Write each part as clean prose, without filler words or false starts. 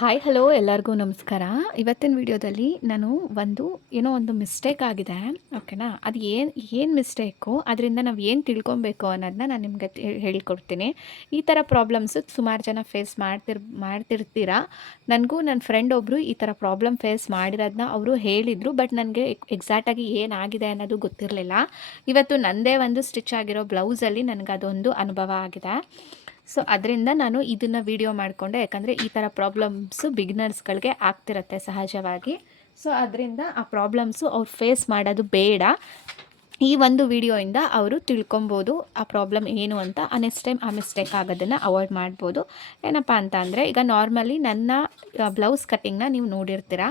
Hi hello ಎಲ್ಲರಿಗೂ ನಮಸ್ಕಾರ. ಇವತ್ತಿನ ವಿಡಿಯೋದಲ್ಲಿ ನಾನು ಏನೋ ಒಂದು ಮಿಸ್ಟೇಕ್ ಆಗಿದೆ. ಓಕೆನಾ? ಅದು ಏನು ಮಿಸ್ಟೇಕು, ಅದರಿಂದ ನಾವು ಏನು ತಿಳ್ಕೊಬೇಕು ಅನ್ನೋದನ್ನ ನಾನು ನಿಮಗೆ ಹೇಳ್ಕೊಡ್ತೀನಿ. ಈ ಥರ ಪ್ರಾಬ್ಲಮ್ಸು ಸುಮಾರು ಜನ ಫೇಸ್ ಮಾಡ್ತಿರ್ತೀರಾ. ನನಗೂ ನನ್ನ ಫ್ರೆಂಡ್ ಒಬ್ಬರು ಈ ಥರ ಪ್ರಾಬ್ಲಮ್ ಫೇಸ್ ಮಾಡಿರೋದನ್ನ ಅವರು ಹೇಳಿದರು. ಬಟ್ ನನಗೆ ಎಕ್ಸಾಕ್ಟಾಗಿ ಏನಾಗಿದೆ ಅನ್ನೋದು ಗೊತ್ತಿರಲಿಲ್ಲ. ಇವತ್ತು ನನ್ನದೇ ಒಂದು ಸ್ಟಿಚ್ ಆಗಿರೋ ಬ್ಲೌಸಲ್ಲಿ ನನಗದೊಂದು ಅನುಭವ ಆಗಿದೆ. ಸೊ ಅದರಿಂದ ನಾನು ಇದನ್ನು ವಿಡಿಯೋ ಮಾಡಿಕೊಂಡೆ. ಯಾಕಂದರೆ ಈ ಥರ ಪ್ರಾಬ್ಲಮ್ಸು ಬಿಗಿನರ್ಸ್ಗಳಿಗೆ ಆಗ್ತಿರತ್ತೆ ಸಹಜವಾಗಿ. ಸೊ ಅದರಿಂದ ಆ ಪ್ರಾಬ್ಲಮ್ಸು ಅವ್ರು ಫೇಸ್ ಮಾಡೋದು ಬೇಡ. ಈ ಒಂದು ವಿಡಿಯೋಯಿಂದ ಅವರು ತಿಳ್ಕೊಬೋದು ಆ ಪ್ರಾಬ್ಲಮ್ ಏನು ಅಂತ. ನೆಕ್ಸ್ಟ್ ಟೈಮ್ ಆ ಮಿಸ್ಟೇಕ್ ಆಗೋದನ್ನು ಅವಾಯ್ಡ್ ಮಾಡ್ಬೋದು. ಏನಪ್ಪ ಅಂತ ಅಂದರೆ, ಈಗ ನಾರ್ಮಲಿ ನನ್ನ ಬ್ಲೌಸ್ ಕಟ್ಟಿಂಗ್ನ ನೀವು ನೋಡಿರ್ತೀರ,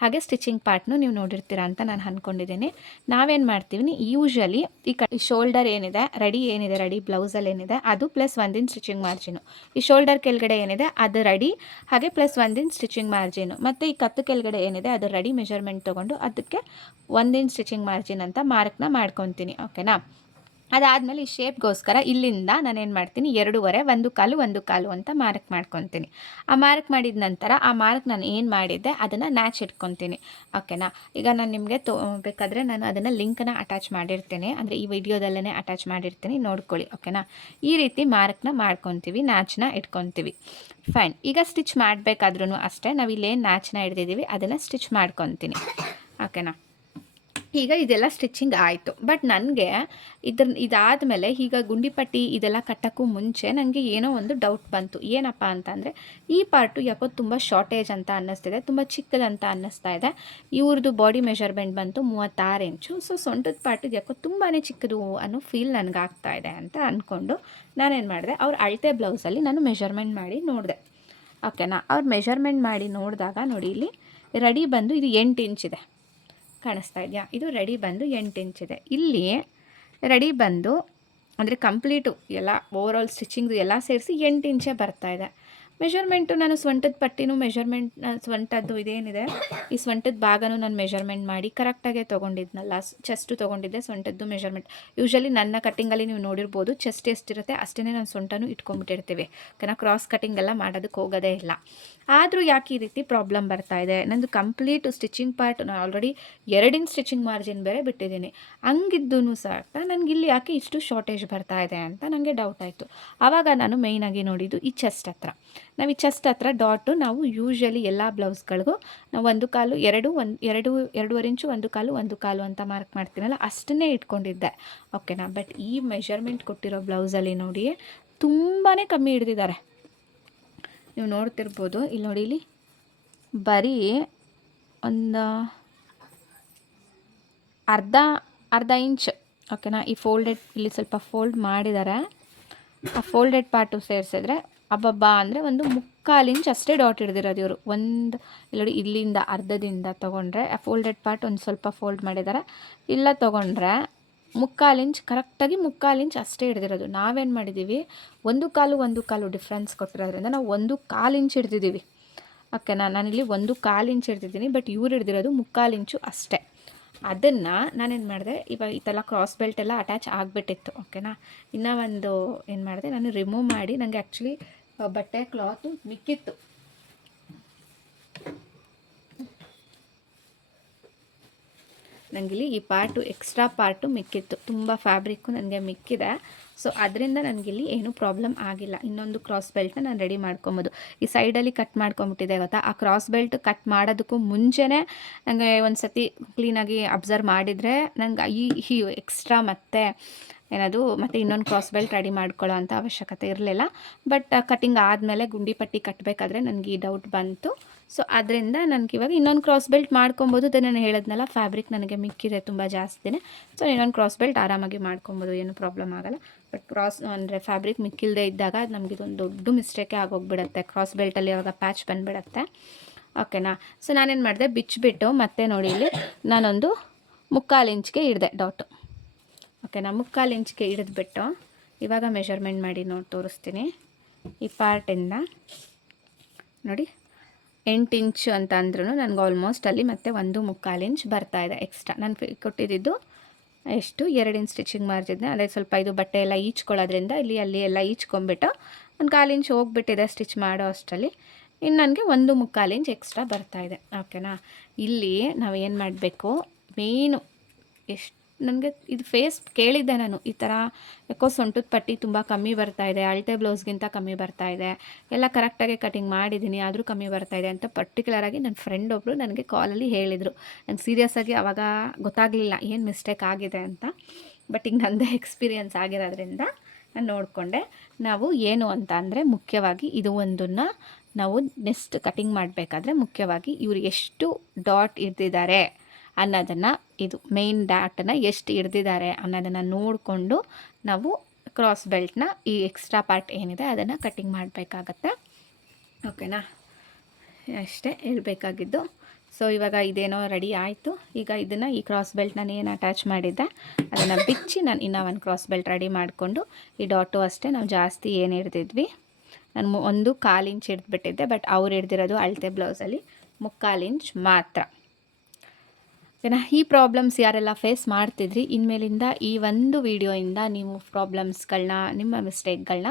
ಹಾಗೆ ಸ್ಟಿಚಿಂಗ್ ಪಾರ್ಟ್ನು ನೀವು ನೋಡಿರ್ತೀರ ಅಂತ ನಾನು ಅಂದ್ಕೊಂಡಿದ್ದೀನಿ. ನಾವೇನು ಮಾಡ್ತೀವಿ, ಯೂಶ್ವಲಿ ಈ ಶೋಲ್ಡರ್ ಏನಿದೆ, ರೆಡಿ ಬ್ಲೌಸಲ್ಲಿ ಏನಿದೆ ಅದು ಪ್ಲಸ್ 1 ಇಂಚ್ ಸ್ಟಿಚಿಂಗ್ ಮಾರ್ಜಿನು, ಈ ಶೋಲ್ಡರ್ ಕೆಳಗಡೆ ಏನಿದೆ ಅದು ರೆಡಿ, ಹಾಗೆ ಪ್ಲಸ್ 1 ಇಂಚ್ ಸ್ಟಿಚಿಂಗ್ ಮಾರ್ಜಿನು, ಮತ್ತು ಈ ಕತ್ತು ಕೆಳಗಡೆ ಏನಿದೆ ಅದು ರೆಡಿ ಮೆಜರ್ಮೆಂಟ್ ತೊಗೊಂಡು ಅದಕ್ಕೆ 1 ಇಂಚ್ ಸ್ಟಿಚಿಂಗ್ ಮಾರ್ಜಿನ್ ಅಂತ ಮಾರ್ಕ್ನ ಮಾಡ್ಕೊತೀನಿ. ಓಕೆನಾ? ಅದಾದಮೇಲೆ ಈ ಶೇಪ್ಗೋಸ್ಕರ ಇಲ್ಲಿಂದ ನಾನೇನು ಮಾಡ್ತೀನಿ, 2.5 1 ಕಾಲು ಅಂತ ಮಾರ್ಕ್ ಮಾಡ್ಕೊತೀನಿ. ಆ ಮಾರ್ಕ್ ಮಾಡಿದ ನಂತರ ಆ ಮಾರ್ಕ್ ನಾನು ಏನು ಮಾಡಿದ್ದೆ ಅದನ್ನು ನ್ಯಾಚ್ ಇಟ್ಕೊತೀನಿ. ಓಕೆನಾ? ಈಗ ನಾನು ನಿಮಗೆ ಬೇಕಾದರೆ ನಾನು ಅದನ್ನು ಲಿಂಕನ್ನ ಅಟ್ಯಾಚ್ ಮಾಡಿರ್ತೀನಿ, ಅಂದರೆ ಈ ವಿಡಿಯೋದಲ್ಲೇ ಅಟ್ಯಾಚ್ ಮಾಡಿರ್ತೀನಿ, ನೋಡ್ಕೊಳ್ಳಿ. ಓಕೆನಾ? ಈ ರೀತಿ ಮಾರ್ಕ್ನ ಮಾಡ್ಕೊತೀವಿ, ನ್ಯಾಚ್ನ ಇಟ್ಕೊತೀವಿ. ಫೈನ್. ಈಗ ಸ್ಟಿಚ್ ಮಾಡಬೇಕಾದ್ರೂ ಅಷ್ಟೇ, ನಾವು ಇಲ್ಲೇನು ನ್ಯಾಚ್ನ ಹಿಡ್ದಿದ್ದೀವಿ ಅದನ್ನು ಸ್ಟಿಚ್ ಮಾಡ್ಕೊತೀನಿ. ಓಕೆನಾ? ಈಗ ಇದೆಲ್ಲ ಸ್ಟಿಚಿಂಗ್ ಆಯಿತು. ಬಟ್ ನನಗೆ ಇದಾದಮೇಲೆ ಈಗ ಗುಂಡಿಪಟ್ಟಿ ಇದೆಲ್ಲ ಕಟ್ಟೋಕ್ಕೂ ಮುಂಚೆ ನನಗೆ ಏನೋ ಒಂದು ಡೌಟ್ ಬಂತು. ಏನಪ್ಪ ಅಂತಂದರೆ, ಈ ಪಾರ್ಟು ಯಾಕೋ ತುಂಬ ಶಾರ್ಟೇಜ್ ಅಂತ ಅನ್ನಿಸ್ತಿದೆ, ತುಂಬ ಚಿಕ್ಕದಂತ ಅನ್ನಿಸ್ತಾ ಇದೆ. ಇವ್ರದ್ದು ಬಾಡಿ ಮೆಷರ್ಮೆಂಟ್ ಬಂತು 36 ಇಂಚು. ಸೊ ಸೊಂಟದ ಪಾರ್ಟಿಗೆ ಯಾಕೋ ತುಂಬಾ ಚಿಕ್ಕದು ಅನ್ನೋ ಫೀಲ್ ನನಗಾಗ್ತಾ ಇದೆ ಅಂತ ಅಂದ್ಕೊಂಡು ನಾನೇನು ಮಾಡಿದೆ, ಅವ್ರ ಅಳತೆ ಬ್ಲೌಸಲ್ಲಿ ನಾನು ಮೆಷರ್ಮೆಂಟ್ ಮಾಡಿ ನೋಡಿದೆ. ಓಕೆನಾ? ಅವ್ರು ಮೆಷರ್ಮೆಂಟ್ ಮಾಡಿ ನೋಡಿದಾಗ ನೋಡಿ, ಇಲ್ಲಿ ರೆಡಿ ಬಂದು ಇದು 8 ಇಂಚಿದೆ, ಕಾಣಿಸ್ತಾ ಇದೆಯಾ? ಇದು ರೆಡಿ ಬಂದು 8 ಇಂಚಿದೆ. ಇಲ್ಲಿ ರೆಡಿ ಬಂದು ಅಂದರೆ ಕಂಪ್ಲೀಟು ಎಲ್ಲ ಓವರಾಲ್ ಸ್ಟಿಚಿಂಗ್ದು ಎಲ್ಲ ಸೇರಿಸಿ 8 ಇಂಚೇ ಬರ್ತಾಯಿದೆ. ಮೆಷರ್ಮೆಂಟು ನಾನು ಸೊಂಟದ ಪಟ್ಟಿನೂ ಮೆಷರ್ಮೆಂಟ್, ಸೊಂಟದ್ದು ಇದೇನಿದೆ ಈ ಸೊಂಟದ ಭಾಗನೂ ನಾನು ಮೆಷರ್ಮೆಂಟ್ ಮಾಡಿ ಕರೆಕ್ಟಾಗೆ ತೊಗೊಂಡಿದ್ನಲ್ಲ. ಚೆಸ್ಟು ತೊಗೊಂಡಿದ್ದೆ, ಸೊಂಟದ್ದು ಮೆಷರ್ಮೆಂಟ್. ಯೂಶ್ವಲಿ ನನ್ನ ಕಟ್ಟಿಂಗಲ್ಲಿ ನೀವು ನೋಡಿರ್ಬೋದು, ಚೆಸ್ಟ್ ಎಷ್ಟಿರುತ್ತೆ ಅಷ್ಟೇ ನಾನು ಸೊಂಟನೂ ಇಟ್ಕೊಂಡ್ಬಿಟ್ಟಿರ್ತೀವಿ. ಓಕೆನಾ? ಕ್ರಾಸ್ ಕಟ್ಟಿಂಗ್ ಎಲ್ಲ ಮಾಡೋದಕ್ಕೆ ಹೋಗೋದೇ ಇಲ್ಲ. ಆದರೂ ಯಾಕೆ ಈ ರೀತಿ ಪ್ರಾಬ್ಲಮ್ ಬರ್ತಾಯಿದೆ? ನಂದು ಕಂಪ್ಲೀಟ್ ಸ್ಟಿಚಿಂಗ್ ಪಾರ್ಟ್ ನಾನು ಆಲ್ರೆಡಿ 2 ಇಂಚ್ ಸ್ಟಿಚಿಂಗ್ ಮಾರ್ಜಿನ್ ಬೇರೆ ಬಿಟ್ಟಿದ್ದೀನಿ. ಹಂಗಿದ್ದೂ ಸಹ ನನಗಿಲ್ಲಿ ಯಾಕೆ ಇಷ್ಟು ಶಾರ್ಟೇಜ್ ಬರ್ತಾಯಿದೆ ಅಂತ ನನಗೆ ಡೌಟ್ ಆಯಿತು. ಆವಾಗ ನಾನು ಮೇಯ್ನಾಗಿ ನೋಡಿದ್ದು ಈ ಚೆಸ್ಟ್ ಹತ್ರ. ನಾವು ಈ ಚೆಸ್ಟ್ ಹತ್ರ ಡಾಟು ನಾವು ಯೂಶ್ವಲಿ ಎಲ್ಲ ಬ್ಲೌಸ್ಗಳಿಗೂ ನಾವು 1 ಕಾಲು 2.5 ಇಂಚು 1 ಕಾಲು ಅಂತ ಮಾರ್ಕ್ ಮಾಡ್ತೀನಲ್ಲ, ಅಷ್ಟನ್ನೇ ಇಟ್ಕೊಂಡಿದ್ದೆ. ಓಕೆನಾ? ಬಟ್ ಈ ಮೆಷರ್ಮೆಂಟ್ ಕೊಟ್ಟಿರೋ ಬ್ಲೌಸಲ್ಲಿ ನೋಡಿ ತುಂಬಾ ಕಮ್ಮಿ ಹಿಡ್ದಿದ್ದಾರೆ. ನೀವು ನೋಡ್ತಿರ್ಬೋದು, ಇಲ್ಲಿ ನೋಡಿ, ಇಲ್ಲಿ ಬರೀ ಒಂದು ಅರ್ಧ ಇಂಚ್. ಓಕೆನಾ? ಈ ಫೋಲ್ಡೆಡ್ ಇಲ್ಲಿ ಸ್ವಲ್ಪ ಫೋಲ್ಡ್ ಮಾಡಿದ್ದಾರೆ, ಆ ಫೋಲ್ಡೆಡ್ ಪಾರ್ಟು ಸೇರಿಸಿದ್ರೆ ಅಬ್ಬಬ್ಬಾ ಅಂದರೆ ಒಂದು 3/4 ಇಂಚ್ ಅಷ್ಟೇ ಡಾಟ್ ಹಿಡ್ದಿರೋದು ಇವರು. ನೋಡಿ, ಇಲ್ಲಿಂದ ಅರ್ಧದಿಂದ ತೊಗೊಂಡ್ರೆ ಆ ಫೋಲ್ಡೆಡ್ ಪಾರ್ಟ್ ಒಂದು ಸ್ವಲ್ಪ ಫೋಲ್ಡ್ ಮಾಡಿದ್ದಾರೆ, ಇಲ್ಲ ತೊಗೊಂಡ್ರೆ 3/4 ಇಂಚ್, ಕರೆಕ್ಟಾಗಿ 3/4 ಇಂಚ್ ಅಷ್ಟೇ ಹಿಡ್ದಿರೋದು. ನಾವೇನು ಮಾಡಿದ್ದೀವಿ, 1 ಕಾಲು ಡಿಫ್ರೆನ್ಸ್ ಕೊಟ್ಟಿರೋದ್ರಿಂದ ನಾವು 1/4 ಇಂಚ್ ಹಿಡ್ದಿದ್ದೀವಿ. ಓಕೆನಾ? ನಾನಿಲ್ಲಿ 1/4 ಇಂಚ್ ಹಿಡ್ದಿದ್ದೀನಿ, ಬಟ್ ಇವ್ರು ಹಿಡ್ದಿರೋದು 3/4 ಇಂಚು ಅಷ್ಟೇ. ಅದನ್ನು ನಾನೇನು ಮಾಡಿದೆ, ಇವಾಗ ಈ ಥರ ಕ್ರಾಸ್ ಬೆಲ್ಟ್ ಎಲ್ಲ ಅಟ್ಯಾಚ್ ಆಗಿಬಿಟ್ಟಿತ್ತು. ಓಕೆನಾ? ಇನ್ನೂ ಒಂದು ಏನು ಮಾಡಿದೆ, ನಾನು ರಿಮೂವ್ ಮಾಡಿ, ನನಗೆ ಆ್ಯಕ್ಚುಲಿ ಬಟ್ಟೆ ಕ್ಲಾತು ಮಿಕ್ಕಿತ್ತು. ನನಗಿಲ್ಲಿ ಈ ಪಾರ್ಟು ಎಕ್ಸ್ಟ್ರಾ ಪಾರ್ಟು ಮಿಕ್ಕಿತ್ತು, ತುಂಬ ಫ್ಯಾಬ್ರಿಕ್ಕು ನನಗೆ ಮಿಕ್ಕಿದೆ. ಸೊ ಅದರಿಂದ ನನಗಿಲ್ಲಿ ಏನೂ ಪ್ರಾಬ್ಲಮ್ ಆಗಿಲ್ಲ. ಇನ್ನೊಂದು ಕ್ರಾಸ್ ಬೆಲ್ಟ್ನ ನಾನು ರೆಡಿ ಮಾಡ್ಕೊಬೋದು. ಈ ಸೈಡಲ್ಲಿ ಕಟ್ ಮಾಡ್ಕೊಂಬಿಟ್ಟಿದೆ ಗೊತ್ತಾ, ಆ ಕ್ರಾಸ್ ಬೆಲ್ಟ್ ಕಟ್ ಮಾಡೋದಕ್ಕೂ ಮುಂಚೆನೇ ನನಗೆ ಒಂದು ಸತಿ ಕ್ಲೀನಾಗಿ ಅಬ್ಸರ್ವ್ ಮಾಡಿದರೆ ನನಗೆ ಈ ಎಕ್ಸ್ಟ್ರಾ ಮತ್ತೆ ಇನ್ನೊಂದು ಕ್ರಾಸ್ ಬೆಲ್ಟ್ ರೆಡಿ ಮಾಡ್ಕೊಳ್ಳೋ ಅಂಥ ಅವಶ್ಯಕತೆ ಇರಲಿಲ್ಲ. ಬಟ್ ಕಟ್ಟಿಂಗ್ ಆದಮೇಲೆ ಗುಂಡಿ ಪಟ್ಟಿ ಕಟ್ಟಬೇಕಾದ್ರೆ ನನಗೆ ಈ ಡೌಟ್ ಬಂತು. ಸೊ ಅದರಿಂದ ನನಗೆ ಇವಾಗ ಇನ್ನೊಂದು ಕ್ರಾಸ್ ಬೆಲ್ಟ್ ಮಾಡ್ಕೊಬೋದು. ಅದೇ ನಾನು ಹೇಳಿದ್ನಲ್ಲ, ಫ್ಯಾಬ್ರಿಕ್ ನನಗೆ ಮಿಕ್ಕಿದೆ ತುಂಬ ಜಾಸ್ತಿನೇ. ಸೊ ಇನ್ನೊಂದು ಕ್ರಾಸ್ ಬೆಲ್ಟ್ ಆರಾಮಾಗಿ ಮಾಡ್ಕೊಬೋದು, ಏನು ಪ್ರಾಬ್ಲಮ್ ಆಗೋಲ್ಲ. ಬಟ್ ಫ್ಯಾಬ್ರಿಕ್ ಮಿಕ್ಕಿಲ್ಲದೆ ಇದ್ದಾಗ ನಮಗಿದೊಂದು ದೊಡ್ಡ ಮಿಸ್ಟೇಕೇ ಆಗೋಗ್ಬಿಡುತ್ತೆ. ಕ್ರಾಸ್ ಬೆಲ್ಟಲ್ಲಿ ಇವಾಗ ಪ್ಯಾಚ್ ಬಂದುಬಿಡುತ್ತೆ. ಓಕೆನಾ? ಸೊ ನಾನೇನು ಮಾಡಿದೆ, ಬಿಚ್ಚಿಬಿಟ್ಟು ಮತ್ತೆ ನೋಡಿ, ಇಲ್ಲಿ ನಾನೊಂದು 3/4 ಇಂಚ್ಗೆ ಹಿಡಿದೆ ಡಾಟು. ಓಕೆನಾ? 3/4 ಇಂಚ್ಗೆ ಹಿಡಿದ್ಬಿಟ್ಟು ಇವಾಗ ಮೆಷರ್ಮೆಂಟ್ ಮಾಡಿ ತೋರಿಸ್ತೀನಿ. ಈ ಪಾರ್ಟಿಂದ ನೋಡಿ 8 ಇಂಚು ಅಂತ ಅಂದ್ರೂ ನನಗೆ ಆಲ್ಮೋಸ್ಟ್ ಅಲ್ಲಿ ಮತ್ತೆ 1/4 ಇಂಚ್ ಬರ್ತಾಯಿದೆ ಎಕ್ಸ್ಟ್ರಾ. ನಾನು ಕೊಟ್ಟಿದ್ದು ಎಷ್ಟು 2 ಇಂಚ್ ಸ್ಟಿಚಿಂಗ್ ಮಾರ್ಜಿದ್ದೆ. ಅದೇ ಸ್ವಲ್ಪ ಇದು ಬಟ್ಟೆ ಎಲ್ಲ ಈಚ್ಕೊಳ್ಳೋದ್ರಿಂದ ಅಲ್ಲಿ ಎಲ್ಲ ಈಚ್ಕೊಂಬಿಟ್ಟು 1/4 ಇಂಚ್ ಹೋಗ್ಬಿಟ್ಟಿದೆ ಸ್ಟಿಚ್ ಮಾಡೋ ಅಷ್ಟರಲ್ಲಿ. ಇನ್ನು ನನಗೆ 1 ಮುಕ್ಕಾಲು ಇಂಚ್ ಎಕ್ಸ್ಟ್ರಾ ಬರ್ತಾಯಿದೆ. ಓಕೆನಾ. ಇಲ್ಲಿ ನಾವೇನು ಮಾಡಬೇಕು, ಮೇಯ್ನು ಎಷ್ಟು ನನಗೆ ಇದು ಫೇಸ್ ಕೇಳಿದ್ದೆ ನಾನು, ಈ ಥರ ಯಾಕೋ ಸೊಂಟದ ಪಟ್ಟಿ ತುಂಬ ಕಮ್ಮಿ ಬರ್ತಾಯಿದೆ, ಅಳತೆ ಬ್ಲೌಸ್ಗಿಂತ ಕಮ್ಮಿ ಬರ್ತಾಯಿದೆ, ಎಲ್ಲ ಕರೆಕ್ಟಾಗಿ ಕಟಿಂಗ್ ಮಾಡಿದ್ದೀನಿ ಆದರೂ ಕಮ್ಮಿ ಬರ್ತಾಯಿದೆ ಅಂತ ಪರ್ಟಿಕ್ಯುಲರಾಗಿ ನನ್ನ ಫ್ರೆಂಡ್ ಒಬ್ಬರು ನನಗೆ ಕಾಲಲ್ಲಿ ಹೇಳಿದರು. ನಂಗೆ ಸೀರಿಯಸ್ಸಾಗಿ ಆವಾಗ ಗೊತ್ತಾಗಲಿಲ್ಲ ಏನು ಮಿಸ್ಟೇಕ್ ಆಗಿದೆ ಅಂತ. ಬಟ್ ಈಗ ನನ್ನದೇ ಎಕ್ಸ್ಪೀರಿಯನ್ಸ್ ಆಗಿರೋದ್ರಿಂದ ನಾನು ನೋಡಿಕೊಂಡೆ. ನಾವು ಏನು ಅಂತ ಅಂದರೆ ಮುಖ್ಯವಾಗಿ ಇದು ಒಂದನ್ನು ನಾವು ನೆಕ್ಸ್ಟ್ ಕಟಿಂಗ್ ಮಾಡಬೇಕಾದ್ರೆ ಮುಖ್ಯವಾಗಿ ಇವರು ಎಷ್ಟು ಡಾಟ್ ಇರ್ದಿದ್ದಾರೆ ಅನ್ನೋದನ್ನು, ಇದು ಮೇಯ್ನ್ ಡಾಟನ್ನು ಎಷ್ಟು ಹಿಡ್ದಿದ್ದಾರೆ ಅನ್ನೋದನ್ನು ನೋಡಿಕೊಂಡು ನಾವು ಕ್ರಾಸ್ ಬೆಲ್ಟ್ನ ಈ ಎಕ್ಸ್ಟ್ರಾ ಪಾರ್ಟ್ ಏನಿದೆ ಅದನ್ನು ಕಟ್ಟಿಂಗ್ ಮಾಡಬೇಕಾಗತ್ತೆ. ಓಕೆನಾ, ಅಷ್ಟೇ ಹೇಳಬೇಕಾಗಿದ್ದು. ಸೊ ಇವಾಗ ಇದೇನೋ ರೆಡಿ ಆಯಿತು. ಈಗ ಇದನ್ನು ಈ ಕ್ರಾಸ್ ಬೆಲ್ಟ್ ನಾನು ಏನು ಅಟ್ಯಾಚ್ ಮಾಡಿದ್ದೆ ಅದನ್ನು ಬಿಚ್ಚಿ ನಾನು ಇನ್ನೂ ಒಂದು ಕ್ರಾಸ್ ಬೆಲ್ಟ್ ರೆಡಿ ಮಾಡಿಕೊಂಡು, ಈ ಡಾಟು ಅಷ್ಟೇ ನಾವು ಜಾಸ್ತಿ ಏನು ಹಿಡ್ದಿದ್ವಿ, ನಾನು 1/4 ಇಂಚ್ ಹಿಡ್ದುಬಿಟ್ಟಿದ್ದೆ. ಬಟ್ ಅವ್ರು ಹಿಡ್ದಿರೋದು ಅಳತೆ ಬ್ಲೌಸಲ್ಲಿ 3/4 ಇಂಚ್ ಮಾತ್ರ. ಓಕೆನಾ. ಈ ಪ್ರಾಬ್ಲಮ್ಸ್ ಯಾರೆಲ್ಲ ಫೇಸ್ ಮಾಡ್ತಿದ್ರಿ, ಇನ್ಮೇಲಿಂದ ಈ ಒಂದು ವಿಡಿಯೋಯಿಂದ ನೀವು ಪ್ರಾಬ್ಲಮ್ಸ್ಗಳನ್ನ, ನಿಮ್ಮ ಮಿಸ್ಟೇಕ್ಗಳನ್ನ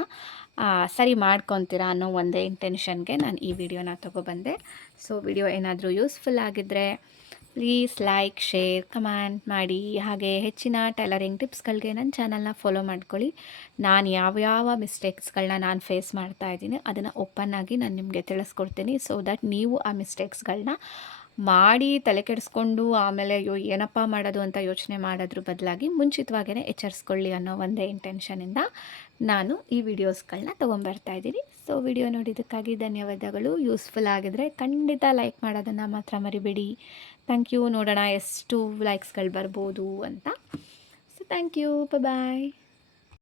ಸರಿ ಮಾಡ್ಕೊತೀರಾ ಅನ್ನೋ ಒಂದೇ ಇಂಟೆನ್ಷನ್ಗೆ ನಾನು ಈ ವಿಡಿಯೋನ ತೊಗೊಬಂದೆ. ಸೊ ವಿಡಿಯೋ ಏನಾದರೂ ಯೂಸ್ಫುಲ್ ಆಗಿದ್ದರೆ ಪ್ಲೀಸ್ ಲೈಕ್, ಶೇರ್, ಕಮೆಂಟ್ ಮಾಡಿ. ಹಾಗೆ ಹೆಚ್ಚಿನ ಟೈಲರಿಂಗ್ ಟಿಪ್ಸ್ಗಳಿಗೆ ನನ್ನ ಚಾನಲ್ನ ಫಾಲೋ ಮಾಡ್ಕೊಳ್ಳಿ. ನಾನು ಯಾವ್ಯಾವ ಮಿಸ್ಟೇಕ್ಸ್ಗಳನ್ನ ನಾನು ಫೇಸ್ ಮಾಡ್ತಾ ಇದ್ದೀನಿ ಅದನ್ನು ಓಪನ್ ಆಗಿ ನಾನು ನಿಮಗೆ ತಿಳಿಸ್ಕೊಡ್ತೀನಿ. ಸೊ ದಟ್ ನೀವು ಆ ಮಿಸ್ಟೇಕ್ಸ್ಗಳನ್ನ ಮಾಡಿ ತಲೆ ಕೆಡಿಸ್ಕೊಂಡು ಆಮೇಲೆ ಅಯ್ಯೋ ಏನಪ್ಪ ಮಾಡೋದು ಅಂತ ಯೋಚನೆ ಮಾಡೋದ್ರ ಬದಲಾಗಿ ಮುಂಚಿತವಾಗಿಯೇ ಎಚ್ಚರಿಸ್ಕೊಳ್ಳಿ ಅನ್ನೋ ಒಂದೇ ಇಂಟೆನ್ಷನಿಂದ ನಾನು ಈ ವಿಡಿಯೋಸ್ಗಳನ್ನ ತೊಗೊಂಬರ್ತಾ ಇದ್ದೀನಿ. ಸೊ ವಿಡಿಯೋ ನೋಡಿದ್ದಕ್ಕಾಗಿ ಧನ್ಯವಾದಗಳು. ಯೂಸ್ಫುಲ್ ಆಗಿದ್ರೆ ಖಂಡಿತ ಲೈಕ್ ಮಾಡೋದನ್ನು ಮಾತ್ರ ಮರಿಬೇಡಿ. Thank you. ನೋಡೋಣ ಎಷ್ಟು ಲೈಕ್ಸ್ಗಳು ಬರ್ಬೋದು ಅಂತ. So thank you. ಬಾಯ್.